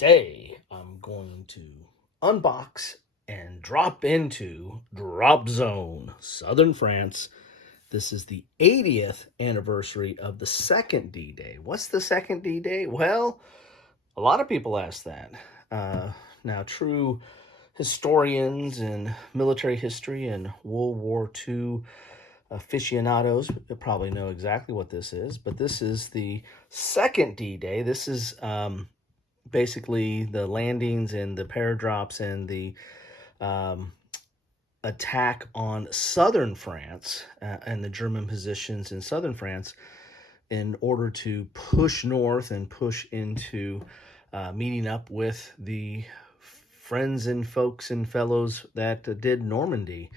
Today, I'm going to unbox and drop into Drop Zone, Southern France. This is the 80th anniversary of the second D-Day. What's the second D-Day? Well, a lot of people ask that. Now, true historians in military history and World War II aficionados probably know exactly what this is, but this is the second D-Day. This is basically the landings and the paradrops and the um, attack on southern France and the German positions in southern France in order to push north and push into meeting up with the friends and folks and fellows that did Normandy,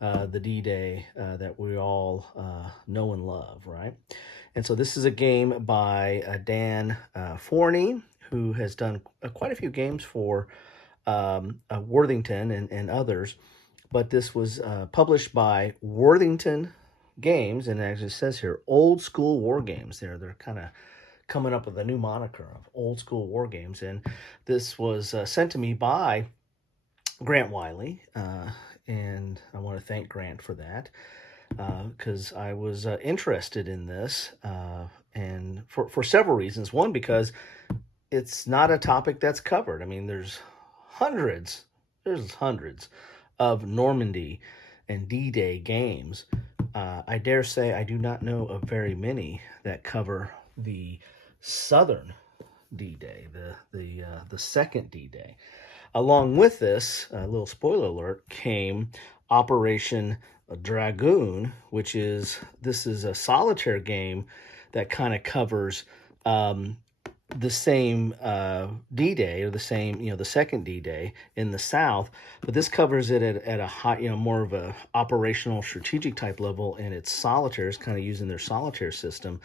the D-Day that we all know and love, right? And so this is a game by Dan Forney, who has done quite a few games for Worthington and others. But this was published by Worthington Games, and as it says here, Old School War Games. They're kind of coming up with a new moniker of Old School War Games. And this was sent to me by Grant Wiley, and I want to thank Grant for that, because I was interested in this, and for several reasons. One, because it's not a topic that's covered. I mean, there's hundreds of Normandy and D-Day games. I dare say I do not know of very many that cover the Southern D-Day, the second D-Day. Along with this, a little spoiler alert, came Operation Dragoon, which is a solitaire game that kind of covers the same D-Day, or the same, the second D-Day in the South, but this covers it at a high, more of a operational strategic type level, and it's solitaires, kind of using their solitaire system.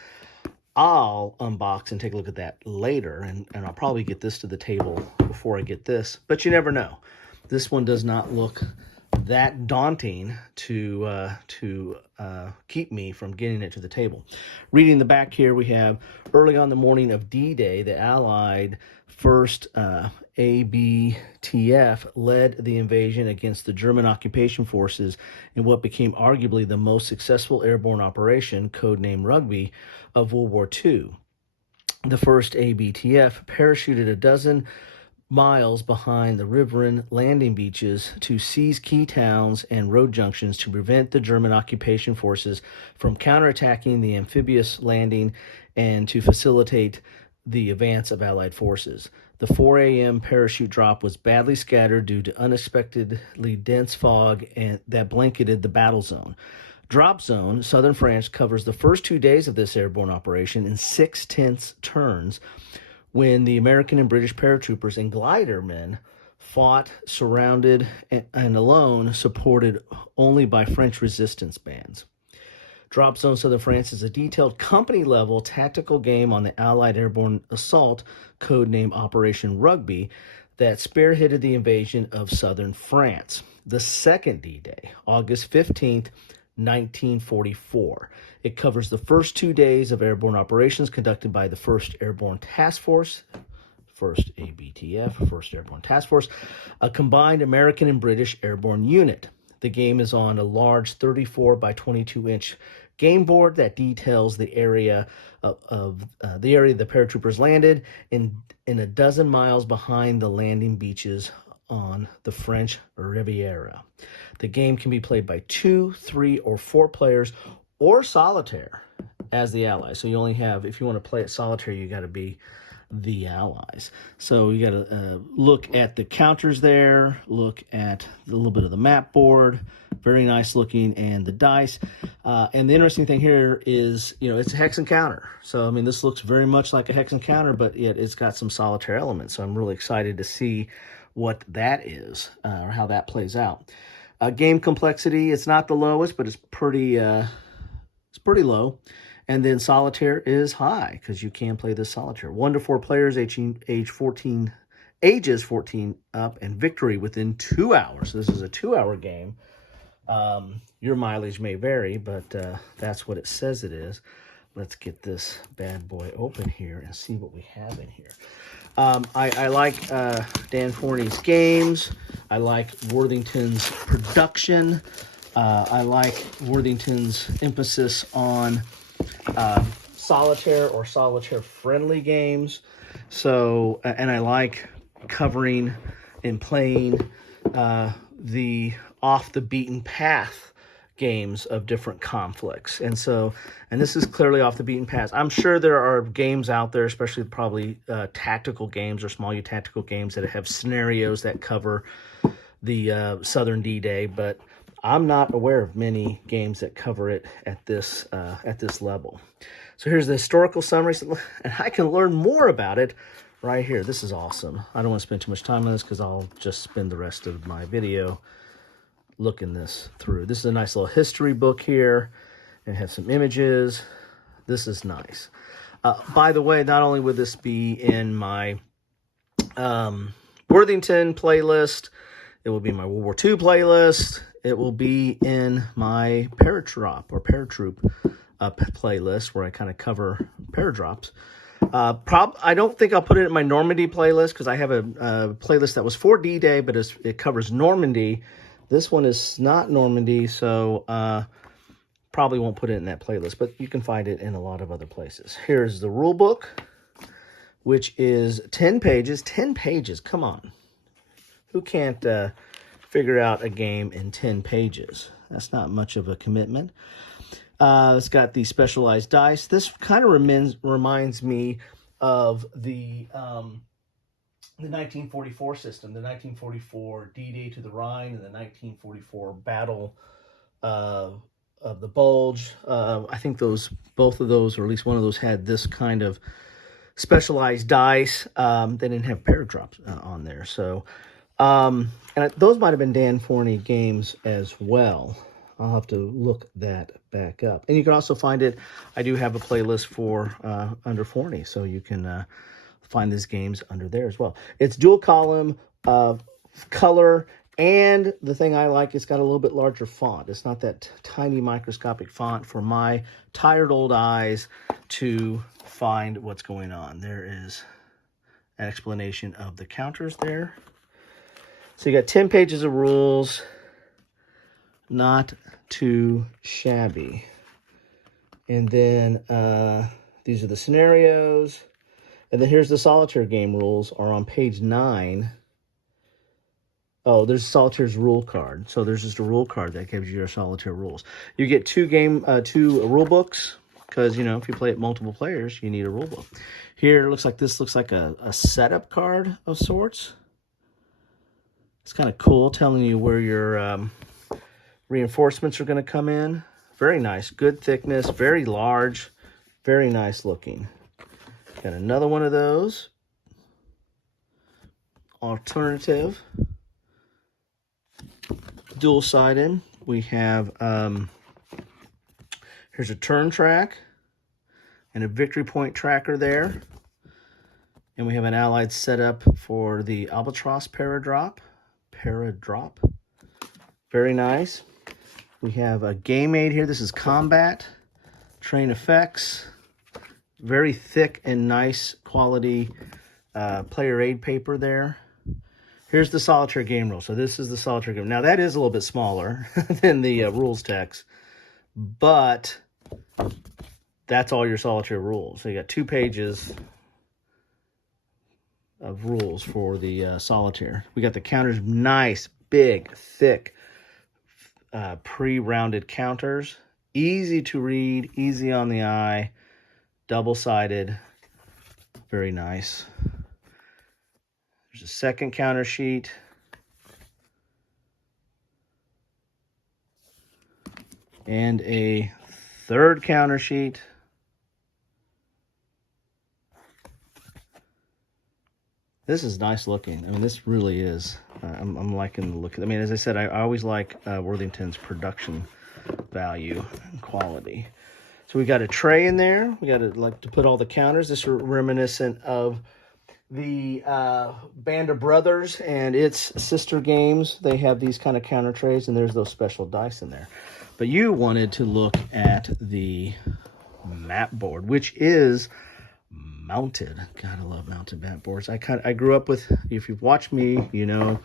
I'll unbox and take a look at that later, and I'll probably get this to the table before I get this, but you never know. This one does not look that daunting to keep me from getting it to the table. Reading the back here, we have, early on the morning of D-Day, the Allied First ABTF led the invasion against the German occupation forces in what became arguably the most successful airborne operation, codenamed Rugby, of World War II. The First ABTF parachuted a dozen miles behind the Riviera landing beaches to seize key towns and road junctions to prevent the German occupation forces from counterattacking the amphibious landing and to facilitate the advance of Allied forces. The 4 a.m. parachute drop was badly scattered due to unexpectedly dense fog that blanketed the battle zone. Drop Zone, Southern France, covers the first 2 days of this airborne operation in 6/10 turns, when the American and British paratroopers and glidermen fought surrounded and alone, supported only by French resistance bands. Drop Zone Southern France is a detailed company-level tactical game on the Allied airborne assault, codenamed Operation Rugby, that spearheaded the invasion of southern France. The second D-Day, August 15th, 1944. It covers the first 2 days of airborne operations conducted by the First Airborne Task Force, First ABTF, First Airborne Task Force, a combined American and British airborne unit. The game is on a large 34 by 22-inch game board that details the area of the area the paratroopers landed in a dozen miles behind the landing beaches on the French Riviera. The game can be played by 2, 3, or 4 players, or solitaire as the Allies. So you only have, if you want to play it solitaire, you got to be the Allies. So you got to look at the counters there, look at a little bit of the map board, very nice looking, and the dice. And the interesting thing here is, it's a hex and counter. So, I mean, this looks very much like a hex and counter, but yet it's got some solitaire elements. So I'm really excited to see what that is, or how that plays out. Game complexity, it's not the lowest, but it's pretty low. And then solitaire is high, because you can play this solitaire. 1 to 4 players, ages 14 up, and victory within 2 hours. So this is a 2-hour game. Your mileage may vary, but that's what it says it is. let's get this bad boy open here and see what we have in here. I like Dan Forney's games. I like Worthington's production. I like Worthington's emphasis on solitaire or solitaire-friendly games. So, and I like covering and playing the off-the-beaten-path games of different conflicts. And this is clearly off the beaten path. I'm sure there are games out there, especially probably tactical games or small U tactical games that have scenarios that cover the Southern D-Day, but I'm not aware of many games that cover it at this level. So here's the historical summary, and I can learn more about it right here. This is awesome. I don't want to spend too much time on this because I'll just spend the rest of my video looking this through. This is a nice little history book here, and has some images. This is nice. By the way, not only would this be in my Worthington playlist, it will be in my World War II playlist, it will be in my paratroop playlist, where I kind of cover paradrops. I don't think I'll put it in my Normandy playlist, because I have a playlist that was for D-Day, but it covers Normandy. This one is not Normandy, so probably won't put it in that playlist, but you can find it in a lot of other places. Here's the rule book, which is 10 pages. 10 pages, come on. Who can't figure out a game in 10 pages? That's not much of a commitment. It's got the specialized dice. This kind of reminds me of the 1944 system, the 1944 D-Day to the Rhine, and the 1944 Battle of the Bulge. I think both of those, or at least one of those, had this kind of specialized dice. They didn't have paradrops on there. So, and those might have been Dan Forney games as well. I'll have to look that back up. And you can also find it, I do have a playlist for under Forney, so you can find these games under there as well. It's dual column, color, and the thing I like, it's got a little bit larger font. It's not that tiny microscopic font for my tired old eyes to find what's going on. There is an explanation of the counters there. So you got 10 pages of rules, not too shabby. And then these are the scenarios. And then here's the solitaire game rules are on page 9. Oh, there's Solitaire's rule card. So there's just a rule card that gives you your solitaire rules. You get two rule books, because, you know, if you play it multiple players, you need a rule book. Here, this looks like a setup card of sorts. It's kind of cool, telling you where your reinforcements are going to come in. Very nice, good thickness, very large, very nice looking. Got another one of those. Alternative. Dual-sided. We have, here's a turn track and a victory point tracker there. And we have an allied setup for the Albatross paradrop. Very nice. We have a game aid here. This is combat. Train effects. Very thick and nice quality player aid paper there. Here's the solitaire game rule. So this is the solitaire game. Now that is a little bit smaller than the rules text, but that's all your solitaire rules. So you got 2 pages of rules for the solitaire. We got the counters, nice, big, thick, pre-rounded counters. Easy to read, easy on the eye, double-sided, very nice. There's a second counter sheet. And a third counter sheet. This is nice looking. I mean, this really is. I'm liking the look. I mean, as I said, I always like Worthington's production value and quality. So we got a tray in there. We got to put all the counters. This is reminiscent of the Band of Brothers and its sister games. They have these kind of counter trays, and there's those special dice in there. But you wanted to look at the mat board, which is mounted. Gotta love mounted mat boards. I grew up with, if you've watched me, you know,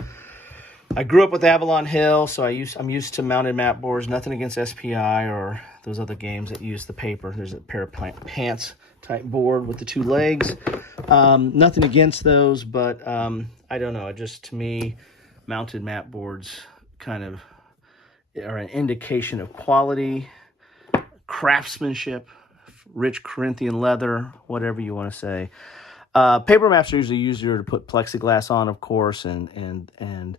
I grew up with Avalon Hill, so I'm used to mounted mat boards. Nothing against SPI or those other games that use the paper. There's a pair of pants type board with the two legs. Nothing against those, but I don't know. Just to me, mounted mat boards kind of are an indication of quality, craftsmanship, rich Corinthian leather, whatever you want to say. Paper mats are usually easier to put plexiglass on, of course, and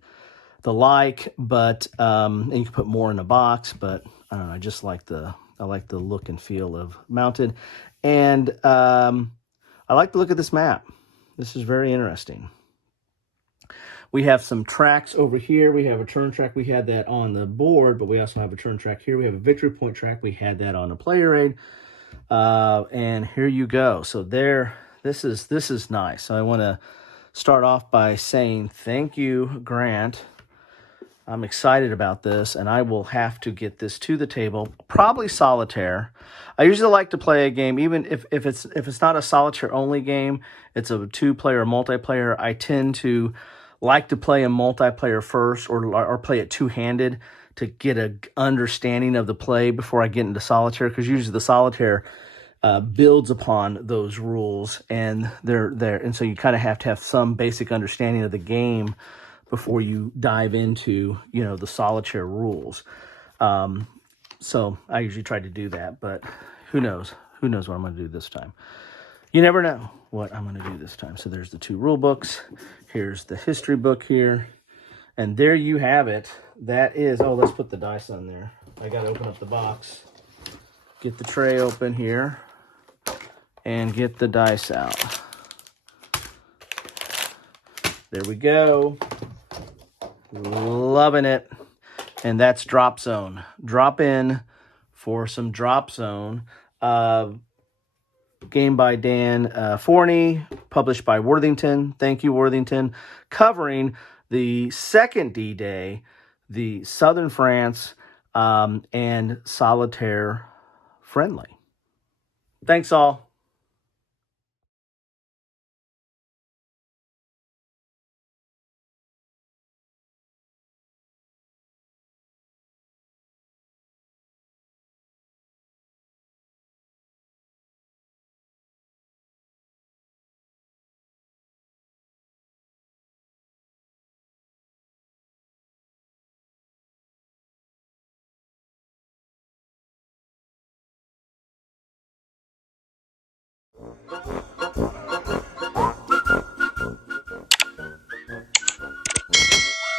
the like, but and you can put more in a box, but I don't know, I like the look and feel of mounted, and I like the look of this map. This is very interesting. We have some tracks over here. We have a turn track. We had that on the board, but we also have a turn track here. We have a victory point track. We had that on the player aid. And here you go. So this is nice. So I want to start off by saying thank you, Grant. I'm excited about this, and I will have to get this to the table. Probably solitaire. I usually like to play a game, even if it's not a solitaire only game, it's a 2-player multiplayer. I tend to like to play a multiplayer first, or play it two-handed to get an understanding of the play before I get into solitaire, because usually the solitaire builds upon those rules, and and so you kind of have to have some basic understanding of the game before you dive into, you know, the solitaire rules. So I usually try to do that, but who knows? Who knows what I'm going to do this time? You never know what I'm going to do this time. So there's the 2 rule books. Here's the history book here. And there you have it. That is, oh, let's put the dice on there. I got to open up the box. Get the tray open here. And get the dice out. There we go. Loving it. And that's Drop Zone. Drop in for some Drop Zone. Game by Dan Forney, published by Worthington. Thank you, Worthington. Covering the second D-Day, the Southern France, and solitaire friendly. Thanks all.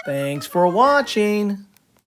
Thanks for watching.